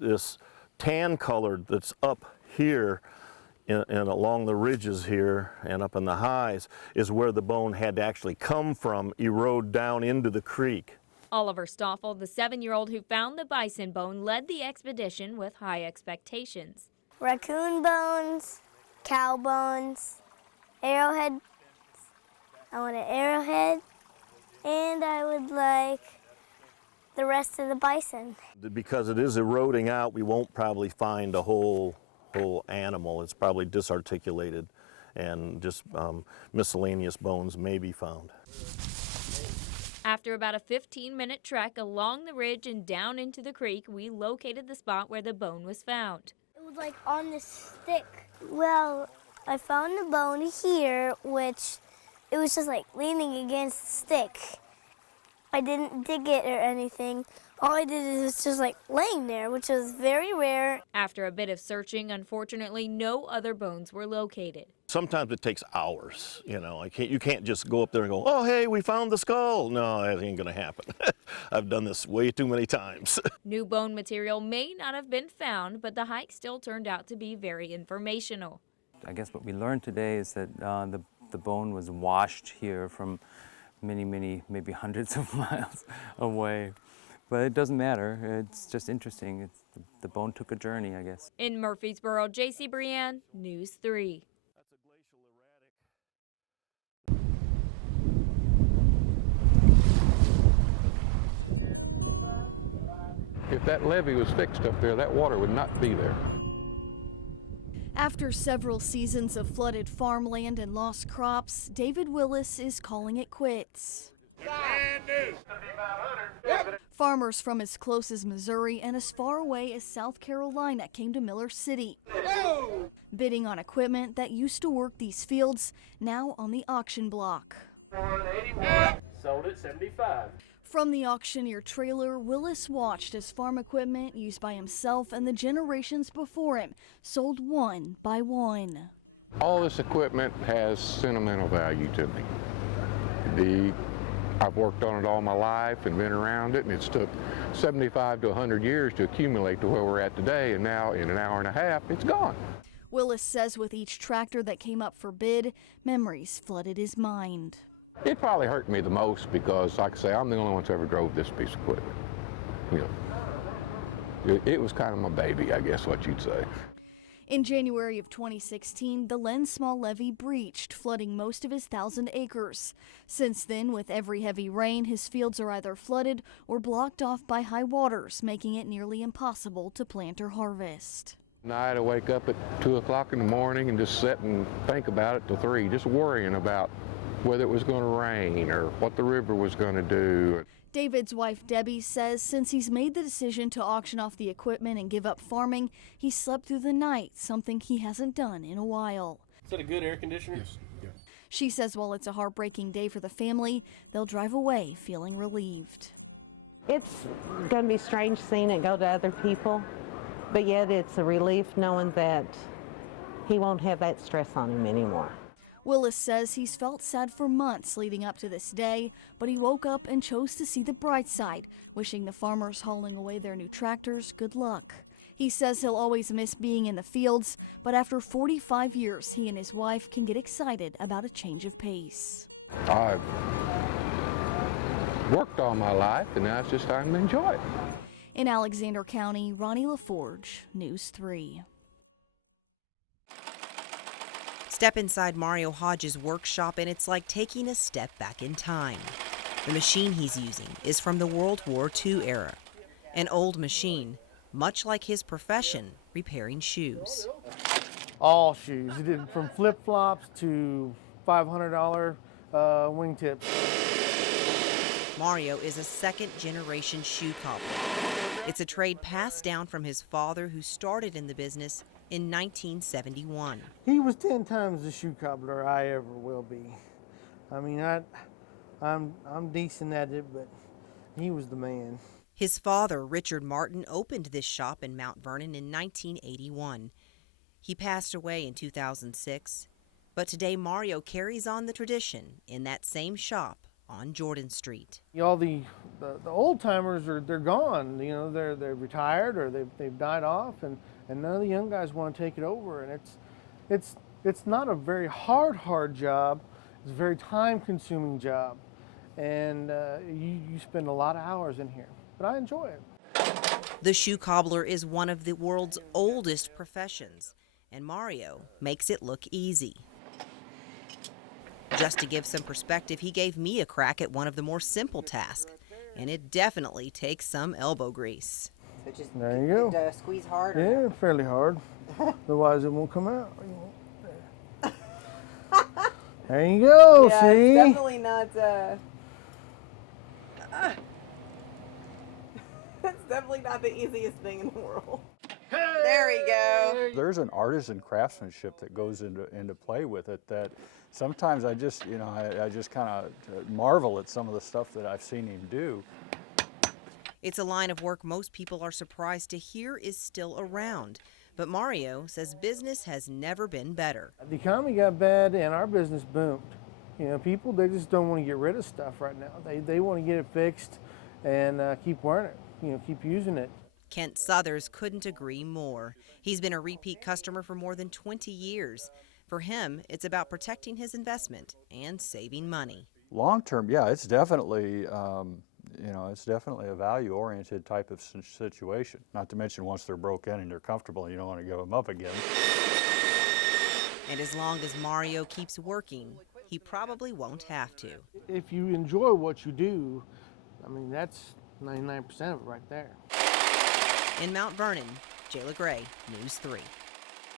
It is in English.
this tan colored that's up here and along the ridges here and up in the highs is where the bone had to actually come from, erode down into the creek. Oliver Stoffel, the 7-year-old who found the bison bone, led the expedition with high expectations. Raccoon bones, cow bones, arrowhead. I want an arrowhead, and I would like the rest of the bison. Because it is eroding out, we won't probably find a whole animal. It's probably disarticulated, and just miscellaneous bones may be found. After about a 15-minute trek along the ridge and down into the creek, we located the spot where the bone was found. It was like on this stick. Well, I found the bone here, which it was just like leaning against the stick. I didn't dig it or anything. All I did is just like laying there, which was very rare. After a bit of searching, unfortunately, no other bones were located. Sometimes it takes hours, you know. You can't just go up there and go, oh, hey, we found the skull. No, that ain't gonna happen. I've done this way too many times. New bone material may not have been found, but the hike still turned out to be very informational. I guess what we learned today is that the bone was washed here from many, maybe hundreds of miles away. But it doesn't matter. It's just interesting. The bone took a journey, I guess. In Murfreesboro, J.C. Brienne, News 3. If that levee was fixed up there, that water would not be there. After several seasons of flooded farmland and lost crops, David Willis is calling it quits. Farmers from as close as Missouri and as far away as South Carolina came to Miller City, bidding on equipment that used to work these fields, now on the auction block. Sold at 75. From the auctioneer trailer, Willis watched as farm equipment used by himself and the generations before him sold one by one. All this equipment has sentimental value to me. I've worked on it all my life and been around it, and it's took 75 to 100 years to accumulate to where we're at today, and now in an hour and a half, it's gone. Willis says with each tractor that came up for bid, memories flooded his mind. It probably hurt me the most because, like I say, I'm the only one who ever drove this piece of equipment. You know, it was kind of my baby, I guess what you'd say. In January of 2016, the Len Small levee breached, flooding most of his 1,000 acres. Since then, with every heavy rain, his fields are either flooded or blocked off by high waters, making it nearly impossible to plant or harvest. And I had to wake up at 2 o'clock in the morning and just sit and think about it till 3, just worrying about whether it was going to rain or what the river was going to do. David's wife, Debbie, says since he's made the decision to auction off the equipment and give up farming, he slept through the night, something he hasn't done in a while. Is that a good air conditioner? Yes. Yeah. She says while it's a heartbreaking day for the family, they'll drive away feeling relieved. It's going to be strange seeing it go to other people, but yet it's a relief knowing that he won't have that stress on him anymore. Willis says he's felt sad for months leading up to this day, but he woke up and chose to see the bright side, wishing the farmers hauling away their new tractors good luck. He says he'll always miss being in the fields, but after 45 years, he and his wife can get excited about a change of pace. I've worked all my life, and now it's just time to enjoy it. In Alexander County, Ronnie LaForge, News 3. Step inside Mario Hodge's workshop and it's like taking a step back in time. The machine he's using is from the World War II era. An old machine, much like his profession, repairing shoes. All shoes. He did from flip-flops to $500 wingtips. Mario is a second-generation shoe cobbler. It's a trade passed down from his father, who started in the business in 1971. He was 10 times the shoe cobbler I ever will be. I mean, I'm decent at it, but he was the man. His father, Richard Martin, opened this shop in Mount Vernon in 1981. He passed away in 2006, but today Mario carries on the tradition in that same shop on Jordan Street. All the old timers they're gone. You know, they're retired or they've died off, and none of the young guys want to take it over. And it's not a very hard job. It's a very time-consuming job, and you spend a lot of hours in here. But I enjoy it. The shoe cobbler is one of the world's oldest professions, and Mario makes it look easy. Just to give some perspective, he gave me a crack at one of the more simple tasks, and it definitely takes some elbow grease. So just there you go. Squeeze hard? Yeah, fairly hard. Otherwise, it won't come out. There you go. Yeah, see? It's definitely not. It's definitely not the easiest thing in the world. There we go. There's an artisan craftsmanship that goes into play with it that sometimes I just, I just kind of marvel at some of the stuff that I've seen him do. It's a line of work most people are surprised to hear is still around. But Mario says business has never been better. The economy got bad and our business boomed. People, they just don't want to get rid of stuff right now. They want to get it fixed and keep wearing it, keep using it. Kent Southers couldn't agree more. He's been a repeat customer for more than 20 years. For him, it's about protecting his investment and saving money. Long term, yeah, it's definitely, it's definitely a value-oriented type of situation. Not to mention once they're broken and they're comfortable, you don't want to give them up again. And as long as Mario keeps working, he probably won't have to. If you enjoy what you do, that's 99% of it right there. In Mount Vernon, Jayla Gray, News 3.